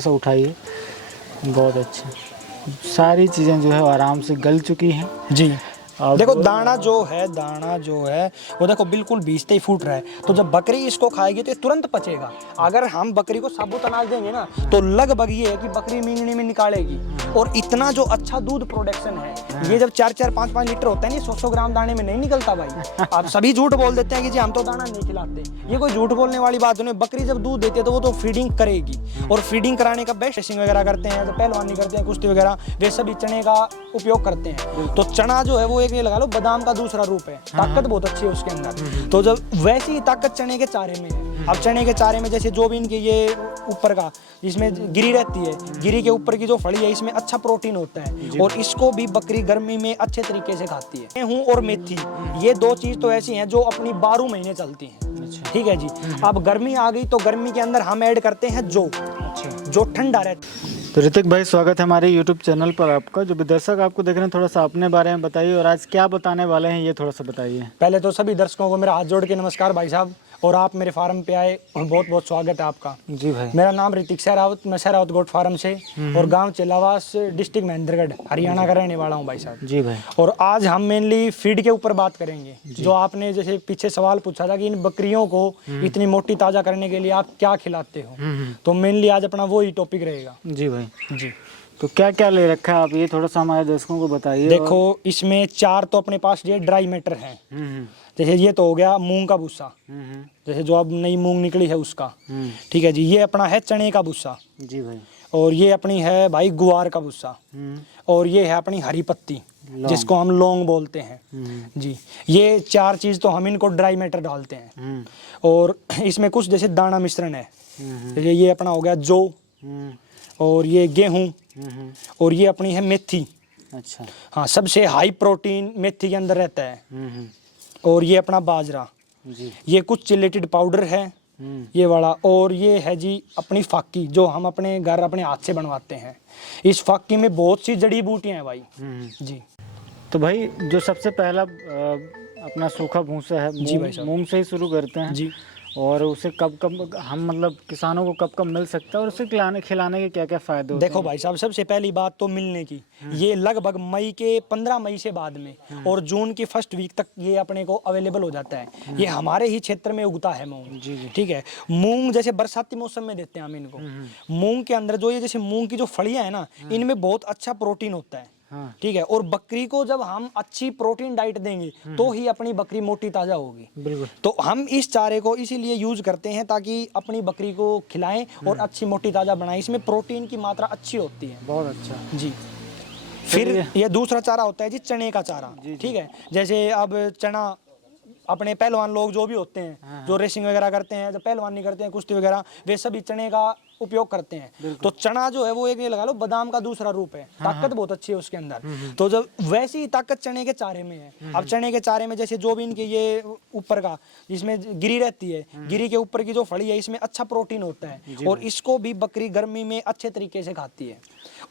सा उठाइए, बहुत अच्छा। सारी चीज़ें जो है आराम से गल चुकी हैं जी। अब देखो दाना जो है वो देखो बिल्कुल बीजते ही फूट रहा है। तो जब बकरी इसको खाएगी तो ये तुरंत पचेगा। अगर हम बकरी को साबुत अनाज देंगे ना तो लगभग ये है कि बकरी मींगनी में निकालेगी। और इतना जो अच्छा दूध प्रोडक्शन है, ये जब 4-4 5-5 लीटर होता है ना, 100-100 ग्राम दाने में नहीं निकलता भाई। आप सभी झूठ बोल देते हैं कि जी हम तो दाना नहीं खिलाते। ये कोई झूठ बोलने वाली बात नहीं। बकरी जब दूध देती है तो वो तो फीडिंग करेगी, और फीडिंग कराने का बेस्ट रेसिंग वगैरह करते हैं, जब पहलवानी करते हैं, कुश्ती वगैरह, वे सभी चने का उपयोग करते हैं। तो चना जो है वो एक ये लगा लो बादाम का दूसरा रूप है। ताकत बहुत अच्छी है उसके अंदर। तो जब वैसी ही ताकत चने के चारे में है। अब चने के चारे में जैसे जो भी इनके ये ऊपर का जिसमें गिरी रहती है, गिरी के ऊपर की जो फली है, इसमें अच्छा प्रोटीन होता है, और इसको भी बकरी गर्मी में अच्छे तरीके से खाती है। गेहूं और मेथी, ये दो चीज तो ऐसी हैं जो अपनी 12 महीने चलती हैं। ठीक है जी। अब गर्मी आ गई तो गर्मी के अंदर हम ऐड करते हैं जो ठंडा रहता है। तो ऋतिक भाई, स्वागत है हमारे YouTube चैनल पर आपका। जो भी दर्शक आपको देख रहे हैं, थोड़ा सा अपने बारे में बताइए और आज क्या बताने वाले हैं ये थोड़ा सा बताइए। पहले तो सभी दर्शकों को मेरा हाथ जोड़ के नमस्कार भाई साहब, और आप मेरे फार्म पे आए, बहुत बहुत स्वागत है आपका। जी भाई। मेरा नाम ऋतिक सहरावत, मैं सहरावत गोट फार्म से और गांव चेलावास, डिस्ट्रिक्ट महेंद्रगढ़, हरियाणा का रहने वाला हूं भाई साहब। जी भाई। और आज हम मेनली फीड के ऊपर बात करेंगे। जो आपने जैसे पीछे सवाल पूछा था कि इन बकरियों को इतनी मोटी ताजा करने के लिए आप क्या खिलाते हो, तो मेनली आज अपना वो ही टॉपिक रहेगा। जी भाई। जी। तो क्या क्या ले रखा है आप, ये थोड़ा सा हमारे दर्शकों को बताइए। देखो इसमें 4 तो अपने पास ये ड्राई मैटर है। जैसे ये तो हो गया मूंग का भूसा, जैसे जो अब नई मूंग निकली है उसका। ठीक है जी। ये अपना है चने का भूसा। जी भाई। और ये अपनी है भाई गुआर का भूसा। और ये है अपनी हरी पत्ती, जिसको हम लौंग बोलते हैं। जी। ये 4 चीज तो हम इनको ड्राई मैटर डालते हैं। और इसमें कुछ जैसे दाना मिश्रण है, जैसे ये अपना हो गया जौ, और ये गेहूं, और ये अपनी है मेथी। अच्छा। हाँ, सबसे हाई प्रोटीन मेथी के अंदर रहता है। और ये अपना बाजरा। जी। ये कुछ चिलेटेड पाउडर है ये वाला। और ये है जी अपनी फाकी, जो हम अपने घर अपने हाथ से बनवाते हैं। इस फाकी में बहुत सी जड़ी बूटियां हैं भाई। जी। तो भाई जो सबसे पहला अपना सूखा भूसा है, जी भाई साहब। मूंग से ही शुरू करते हैं। जी। और उसे कब कब हम मतलब किसानों को कब कब मिल सकता है, और उसे खिलाने के क्या क्या फायदे होते हैं? देखो भाई साहब, सबसे पहली बात तो मिलने की, ये लगभग मई के 15 मई से बाद में और जून की फर्स्ट वीक तक ये अपने को अवेलेबल हो जाता है। ये हमारे ही क्षेत्र में उगता है मूंग। ठीक है। मूंग जैसे बरसाती मौसम में देते हैं हम इनको। मूंग के अंदर जो ये जैसे मूंग की जो फलियां है ना, इनमें बहुत अच्छा प्रोटीन होता है। हाँ। ठीक है। और बकरी को जब हम अच्छी प्रोटीन डाइट देंगे तो ही अपनी बकरी मोटी ताजा होगी। बिल्कुल। तो हम इस चारे को इसीलिए यूज करते हैं ताकि अपनी बकरी को खिलाएं और अच्छी मोटी ताजा बनाएं। इसमें प्रोटीन की मात्रा अच्छी होती है। बहुत अच्छा। जी। फिर ये दूसरा चारा होता है जी चने का चारा। ठीक है। जैसे अब चना अपने पहलवान लोग जो भी होते हैं, जो रेसिंग वगैरह करते हैं, जो पहलवानी करते हैं, कुश्ती वगैरह, वे सभी चने का उपयोग करते हैं। तो चना जो है वो एक ये लगा लो बादाम का दूसरा रूप है। ताकत बहुत अच्छी है उसके अंदर। तो जब वैसी ही ताकत चने के चारे में है। अब चने के चारे में जैसे जो भी इनके ये ऊपर का जिसमें गिरी रहती है, गिरी के ऊपर की जो फली है, इसमें अच्छा प्रोटीन होता है, और इसको भी बकरी गर्मी में अच्छे तरीके से खाती है।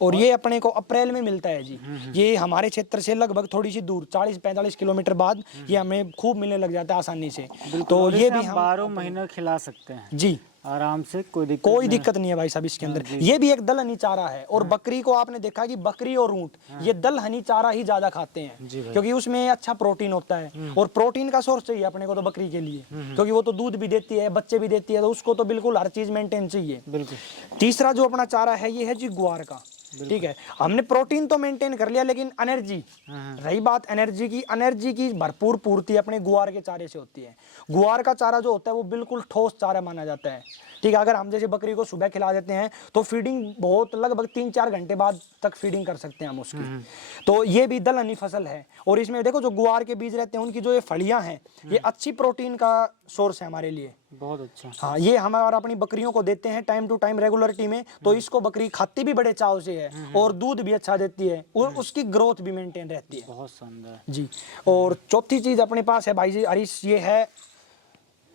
और ये अपने को अप्रैल में मिलता है जी। ये हमारे क्षेत्र से लगभग थोड़ी सी दूर 40-45 किलोमीटर बाद ये हमें खूब मिलने लग जाता है आसानी से। तो ये भी हम 12 महीने खिला सकते हैं जी आराम से, कोई दिक्कत नहीं है भाई साहब इसके अंदर। ये भी एक दलहनी चारा है। और बकरी को आपने देखा कि बकरी और ऊंट ये दलहनी चारा ही ज्यादा खाते हैं, क्योंकि उसमें अच्छा प्रोटीन होता है। और प्रोटीन का सोर्स चाहिए अपने को तो बकरी के लिए, क्योंकि वो तो दूध भी देती है, बच्चे भी देती है, तो उसको तो बिल्कुल हर चीज मेंटेन चाहिए। बिल्कुल। तीसरा जो अपना चारा है ये है जी ग्वार का। ठीक है। हमने प्रोटीन तो मेंटेन कर लिया, लेकिन एनर्जी रही बात एनर्जी की भरपूर पूर्ति अपने गुआर के चारे से होती है। गुआर का चारा जो होता है वो बिल्कुल ठोस चारा माना जाता है। ठीक है। अगर हम जैसे बकरी को सुबह खिला देते हैं तो फीडिंग बहुत लगभग 3-4 घंटे बाद तक फीडिंग कर सकते हैं हम उसकी। तो ये भी दलहनी फसल है। और इसमें देखो जो गुआर के बीज रहते हैं उनकी जो ये फलियां हैं, ये अच्छी प्रोटीन का सोर्स है हमारे लिए। बहुत अच्छा। हाँ, ये हमारा अपनी बकरियों को देते हैं टाइम टू टाइम रेगुलरिटी में। तो इसको बकरी खाती भी बड़े चाव से है, और दूध भी अच्छा देती है, और उसकी ग्रोथ भी मेंटेन रहती है। बहुत शानदार जी। और चौथी चीज अपने पास है भाई जी हरीश, ये है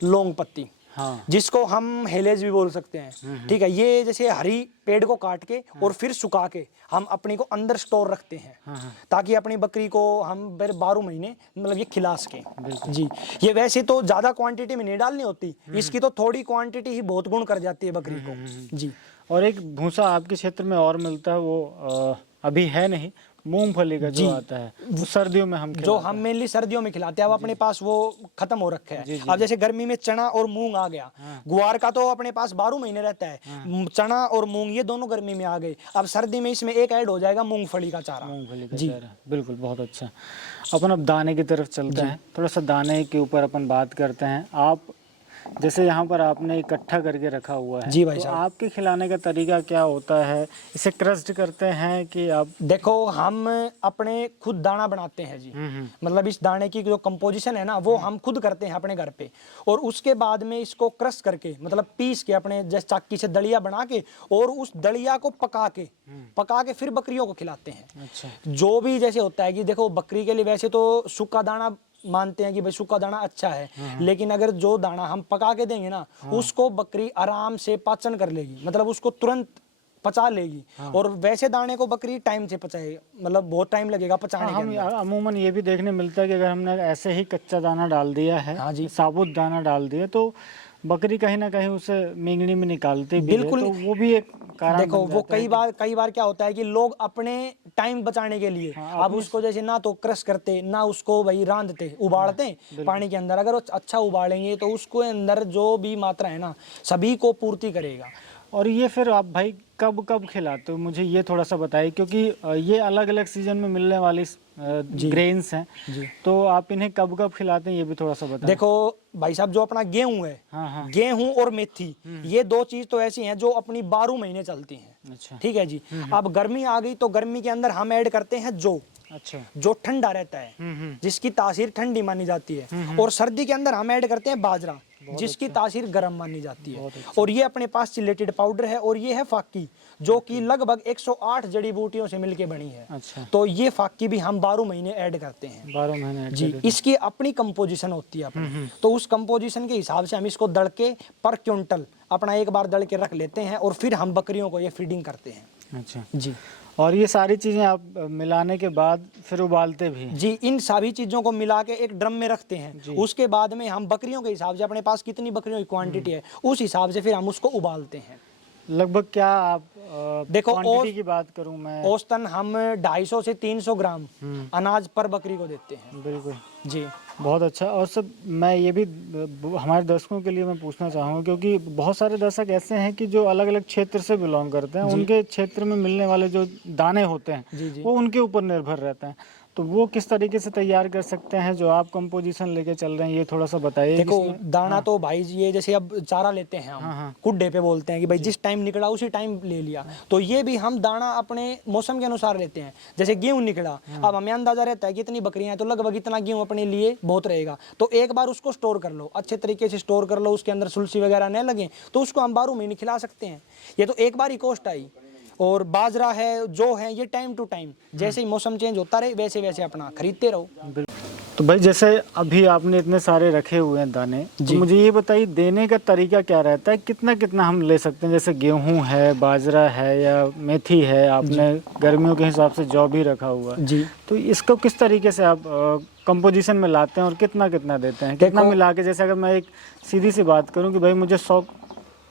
लौंग पत्ती। हाँ। जिसको हम हेलेज भी बोल सकते हैं। ठीक है। ये जैसे हरी पेड़ को काट के और फिर सुखा के हम अपनी को अंदर स्टोर रखते हैं, ताकि अपनी बकरी को हम 12 महीने मतलब ये खिला सकें। जी। ये वैसे तो ज्यादा क्वांटिटी में नहीं डालनी होती, इसकी तो थोड़ी क्वांटिटी ही बहुत गुण कर जाती है बकरी को। जी। और एक भूसा आपके क्षेत्र में और मिलता है, वो अभी है नहीं, मूंगफली का जो आता है, वो सर्दियों में हम जो हम मेनली सर्दियों में खिलाते हैं, अब अपने पास वो खत्म हो रखा है। अब जैसे गर्मी में चना और मूंग आ गया, गुआर का तो अपने पास 12 महीने रहता है, चना और मूंग ये दोनों गर्मी में आ गए। अब सर्दी में इसमें एक ऐड हो जाएगा मूंगफली का चारा। मूंगफली का चारा, बिल्कुल, बहुत अच्छा। अपन अब दाने की तरफ चलते हैं, थोड़ा सा दाने के ऊपर अपन बात करते हैं। आप जैसे यहाँ पर आपने इकट्ठा करके रखा हुआ है, जी भाई तो साहब। आपके खिलाने का तरीका क्या होता है? इसे क्रस्ड करते हैं कि आप? देखो, हम अपने खुद दाना बनाते हैं जी। मतलब इस दाने की जो कंपोजिशन है ना, वो हम खुद करते हैं अपने घर पे, और उसके बाद में इसको क्रश करके, मतलब पीस के, अपने जैसे चाकी से दलिया बना के, और उस दलिया को पका के फिर बकरियों को खिलाते हैं। अच्छा। जो भी जैसे होता है कि देखो, बकरी के लिए वैसे तो सूखा दाना मानते हैं कि भाई सूखा दाना अच्छा है, लेकिन अगर जो दाना हम पका के देंगे ना, उसको बकरी आराम से पाचन कर लेगी, मतलब उसको तुरंत पचा लेगी। और वैसे दाने को बकरी टाइम से पचाएगी, मतलब बहुत टाइम लगेगा पचाने के हम अंदर। अमूमन ये भी देखने मिलता है कि अगर हमने ऐसे ही कच्चा दाना डाल दिया है, हाँ जी। साबुत दाना डाल दिया, तो बकरी कहीं ना कहीं उसे मिंगनी में निकालती भी है, बिल्कुल। तो वो भी एक कारण देखो, बन वो जाता है कई बार क्या होता है कि लोग अपने टाइम बचाने के लिए अब उसको जैसे ना तो क्रश करते, ना उसको भाई रांधते, उबालते पानी के अंदर। अगर वो अच्छा उबालेंगे तो उसको अंदर जो भी मात्रा है ना, सभी को पूर्ति करेगा। और ये फिर आप भाई कब कब खिलाते हो, मुझे ये थोड़ा सा बताइए, क्योंकि ये अलग अलग सीजन में मिलने वाली ग्रेन्स हैं, तो आप इन्हें कब कब खिलाते हैं, ये भी थोड़ा सा बताएं। देखो भाई साहब, जो अपना गेहूं है, हाँ। गेहूं और मेथी, ये दो चीज तो ऐसी हैं जो अपनी 12 महीने चलती हैं। अच्छा। ठीक है जी। अब गर्मी आ गई तो गर्मी के अंदर हम ऐड करते हैं जौ, अच्छा। जो ठंडा रहता है, जिसकी तासीर ठंडी मानी जाती है। और सर्दी के अंदर हम ऐड करते हैं बाजरा, जिसकी तासीर गर्म मानी जाती है। और ये अपने पास चिलेटेड पाउडर है, और ये है फाकी, जो कि लगभग 108 जड़ी बूटियों से मिलके बनी है। अच्छा। तो ये फाकी भी हम 12 महीने ऐड करते हैं। 12 महीने जी। इसकी अपनी कंपोजिशन होती है अपनी, तो उस कंपोजिशन के हिसाब से हम इसको दड़ के पर क्विंटल अपना एक बार दड़ के रख लेते हैं, और फिर हम बकरियों को ये फीडिंग करते हैं। अच्छा जी। और ये सारी चीज़ें आप मिलाने के बाद फिर उबालते भी हैं? जी, इन सभी चीज़ों को मिला के एक ड्रम में रखते हैं। उसके बाद में हम बकरियों के हिसाब से, अपने पास कितनी बकरियों की क्वांटिटी है, उस हिसाब से फिर हम उसको उबालते हैं। लगभग क्या आप देखो, क्वांटिटी की बात करूं मैं, औसतन हम 250 से 300 ग्राम अनाज पर बकरी को देते हैं। बिल्कुल जी। बहुत अच्छा। और सब मैं ये भी हमारे दर्शकों के लिए मैं पूछना चाहूँगा, क्योंकि बहुत सारे दर्शक ऐसे हैं कि जो अलग अलग क्षेत्र से बिलोंग करते हैं, उनके क्षेत्र में मिलने वाले जो दाने होते हैं वो उनके ऊपर निर्भर रहते हैं, तो वो किस तरीके से तैयार कर सकते हैं जो आप कंपोजिशन लेके चल रहे हैं, ये थोड़ा सा बताइए। देखो, दाना तो भाई ये जैसे अब चारा लेते हैं हम, कुड्डे पे बोलते हैं कि भाई जिस टाइम निकला उसी टाइम ले लिया, तो ये भी हम दाना अपने मौसम के अनुसार लेते हैं। जैसे गेहूं निकला, अब हमें अंदाजा रहता है कि इतनी बकरियां हैं, तो लगभग इतना गेहूं अपने लिए बहुत रहेगा, तो एक बार उसको स्टोर कर लो, अच्छे तरीके से स्टोर कर लो, उसके अंदर सुलसी वगैरह न लगे, तो उसको हम 12 महीने खिला सकते हैं। ये तो एक बार ही कॉस्ट आई। और बाजरा है, जो है, ये टाइम टू टाइम, जैसे ही मौसम चेंज होता रहे वैसे वैसे अपना खरीदते रहो। तो भाई जैसे अभी आपने इतने सारे रखे हुए हैं दाने, तो मुझे ये बताइए देने का तरीका क्या रहता है, कितना कितना हम ले सकते हैं? जैसे गेहूं है, बाजरा है, या मेथी है, आपने गर्मियों के हिसाब से जौ भी रखा हुआ है जी, तो इसको किस तरीके से आप कंपोजिशन में लाते हैं और कितना कितना देते हैं, कितना मिला के? जैसे अगर मैं एक सीधी सी बात करूं कि भाई मुझे 100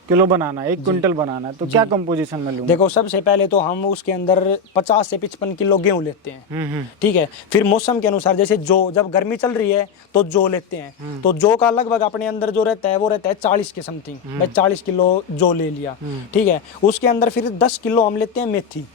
किलो बनाना है, 1 क्विंटल बनाना है, तो क्या कंपोजिशन में लूंगा? देखो, सबसे पहले तो हम उसके अंदर 50 से 55 किलो गेहूं लेते हैं। ठीक है। फिर मौसम के अनुसार, जैसे जो जब गर्मी चल रही है तो जो लेते हैं, तो जो का लगभग अपने अंदर जो रहता है वो रहता है 40 के समथिंग, भाई 40 किलो जो ले लिया। ठीक है। उसके अंदर फिर 10 किलो हम लेते हैं मेथी।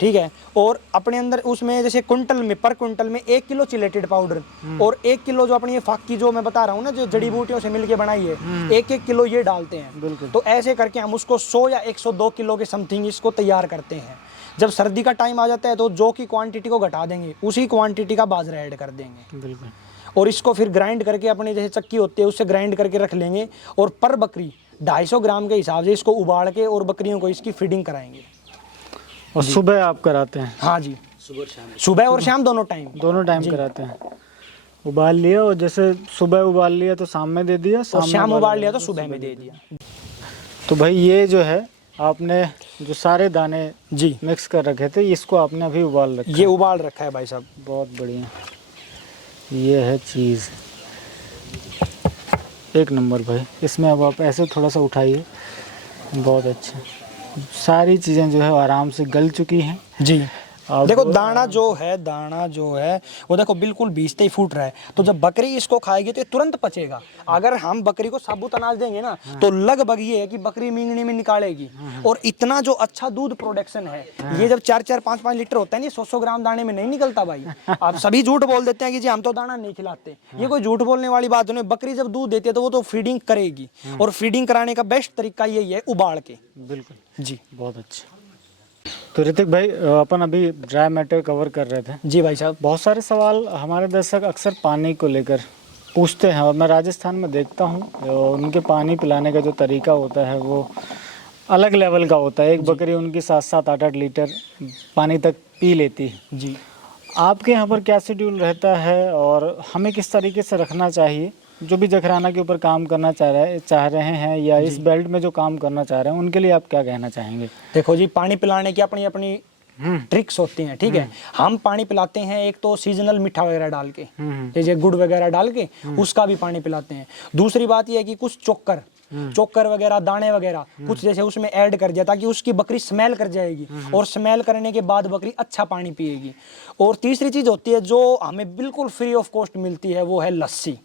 ठीक है। और अपने अंदर उसमें जैसे क्विंटल में, पर क्विंटल में 1 किलो चिलेटेड पाउडर और 1 किलो जो अपनी ये फाकी जो मैं बता रहा हूँ ना, जो जड़ी बूटियों से मिलके बनाई है, 1-1 किलो ये डालते हैं। बिल्कुल। तो ऐसे करके हम उसको 100 या 102 किलो के समथिंग इसको तैयार करते हैं। जब सर्दी का टाइम आ जाता है तो जौ की क्वांटिटी को घटा देंगे, उसी क्वांटिटी का बाजरा ऐड कर देंगे। बिल्कुल। और इसको फिर ग्राइंड करके, अपने जैसे चक्की होती है उससे ग्राइंड करके रख लेंगे, और पर बकरी 250 ग्राम के हिसाब से इसको उबाल के और बकरियों को इसकी फीडिंग कराएंगे। और सुबह आप कराते हैं? हाँ जी, सुबह और शाम दोनों टाइम कराते हैं। उबाल लिया, और जैसे सुबह उबाल लिया तो शाम में दे दिया, और शाम उबाल लिया तो सुबह में दे दिया। तो भाई ये जो है आपने जो सारे दाने जी मिक्स कर रखे थे, इसको आपने अभी उबाल रखा ये उबाल रखा है भाई साहब। बहुत बढ़िया, ये है चीज़, एक नंबर भाई। इसमें अब आप ऐसे थोड़ा सा उठाइए, बहुत अच्छा। सारी चीज़ें जो है वो आराम से गल चुकी हैं। जी। अब देखो दाना जो है वो देखो बिल्कुल बीजते ही फूट रहा है। तो जब बकरी इसको खाएगी तो ये तुरंत पचेगा। अगर हम बकरी को साबुत अनाज देंगे ना तो लगभग ये है कि बकरी मींगनी में निकालेगी। और इतना जो अच्छा दूध प्रोडक्शन है, ये जब 4-4 5-5 लीटर होता है ना, 100-100 ग्राम दाने में नहीं निकलता भाई। आप सभी झूठ बोल देते हैं कि जी हम तो दाना नहीं खिलाते। ये कोई झूठ बोलने वाली बात नहीं। बकरी जब दूध देती है तो वो तो फीडिंग करेगी, और फीडिंग कराने का बेस्ट तरीका यही है, उबाल के। बिल्कुल जी बहुत अच्छा। तो ऋतिक भाई, अपन अभी ड्राई मैटर कवर कर रहे थे। जी भाई साहब। बहुत सारे सवाल हमारे दर्शक अक्सर पानी को लेकर पूछते हैं, और मैं राजस्थान में देखता हूँ उनके पानी पिलाने का जो तरीका होता है वो अलग लेवल का होता है। एक बकरी उनकी 7-7 8-8 लीटर पानी तक पी लेती है। जी। आपके यहाँ पर क्या शेड्यूल रहता है, और हमें किस तरीके से रखना चाहिए? जो भी जखराना के ऊपर काम करना चाह रहे हैं या इस बेल्ट में जो काम करना चाह रहे हैं, उनके लिए आप क्या कहना चाहेंगे? देखो जी, पानी पिलाने की अपनी अपनी ट्रिक्स होती हैं, ठीक है। हम पानी पिलाते हैं एक तो सीजनल मीठा वगैरह डाल के, जैसे गुड़ वगैरह डाल के उसका भी पानी पिलाते हैं। दूसरी बात यह है कि कुछ चोकर वगैरह, दाने वगैरह कुछ जैसे उसमें ऐड कर दिया, ताकि उसकी बकरी स्मेल कर जाएगी, और स्मेल करने के बाद बकरी अच्छा पानी पिएगी। और तीसरी चीज होती है जो हमें बिल्कुल फ्री ऑफ कॉस्ट मिलती है, वो है लस्सी,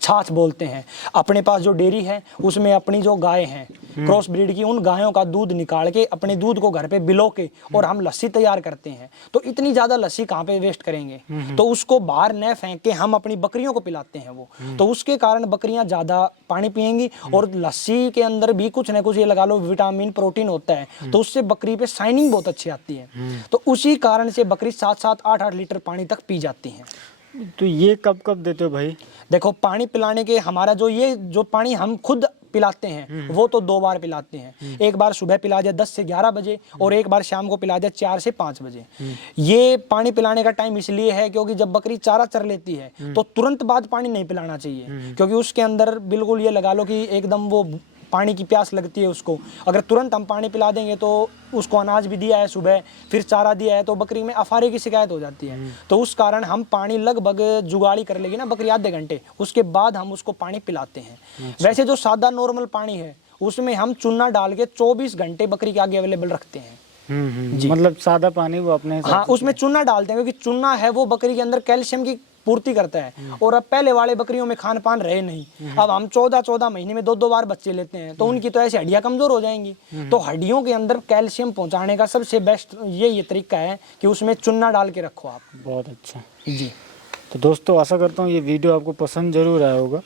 छाछ बोलते हैं। अपने पास जो डेयरी है उसमें अपनी जो गाय हैं क्रॉस ब्रीड की, उन गायों का दूध निकाल के अपने दूध को घर पे बिलो के और हम लस्सी तैयार करते हैं। तो इतनी ज्यादा लस्सी कहाँ पे वेस्ट करेंगे, तो उसको बाहर न फेंक के हम अपनी बकरियों को पिलाते हैं वो। तो उसके कारण बकरियां ज्यादा पानी पिएंगी, और लस्सी के अंदर भी कुछ ना कुछ ये लगा लो विटामिन प्रोटीन होता है, तो उससे बकरी पे शाइनिंग बहुत अच्छी आती है। तो उसी कारण से बकरी 7-7 8-8 लीटर पानी तक पी जाती है। तो ये कब कब देते हो भाई? देखो पानी पिलाने के हमारा जो पानी हम खुद पिलाते हैं वो तो 2 बार पिलाते हैं। एक बार सुबह पिला दिया 10 से 11 बजे, और एक बार शाम को पिला दिया 4 से 5 बजे। ये पानी पिलाने का टाइम इसलिए है क्योंकि जब बकरी चारा चर लेती है तो तुरंत बाद पानी नहीं पिलाना चाहिए, क्योंकि उसके अंदर बिल्कुल ये लगा लो कि एकदम वो पानी की प्यास लगती है उसको। अगर तुरंत हम पानी पिला देंगे तो उसको अनाज भी दिया है सुबह, फिर चारा दिया है, तो बकरी में अफारे की शिकायत हो जाती है। तो उस कारण हम पानी लगभग जुगाड़ी कर लेगी ना बकरी आधे घंटे, उसके बाद हम उसको पानी पिलाते हैं। वैसे जो सादा नॉर्मल पानी है उसमें हम चूना डाल के 24 घंटे बकरी के आगे अवेलेबल रखते हैं। जी। मतलब सादा पानी वो अपने हिसाब हाँ, उसमें चूना डालते हैं, क्योंकि चूना है वो बकरी के अंदर कैल्शियम की पूर्ति करता है। और अब पहले वाले बकरियों में खान पान रहे नहीं, अब हम 14-14 महीने में 2-2 बार बच्चे लेते हैं, तो उनकी तो ऐसे हड्डियां कमजोर हो जाएंगी। तो हड्डियों के अंदर कैल्शियम पहुंचाने का सबसे बेस्ट ये तरीका है कि उसमें चूना डाल के रखो आप। बहुत अच्छा जी। तो दोस्तों, आशा करता हूँ ये वीडियो आपको पसंद जरूर आया होगा।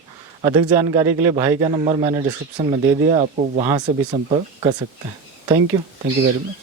अधिक जानकारी के लिए भाई का नंबर मैंने डिस्क्रिप्शन में दे दिया, आपको वहाँ से भी संपर्क कर सकते हैं। Thank you very much.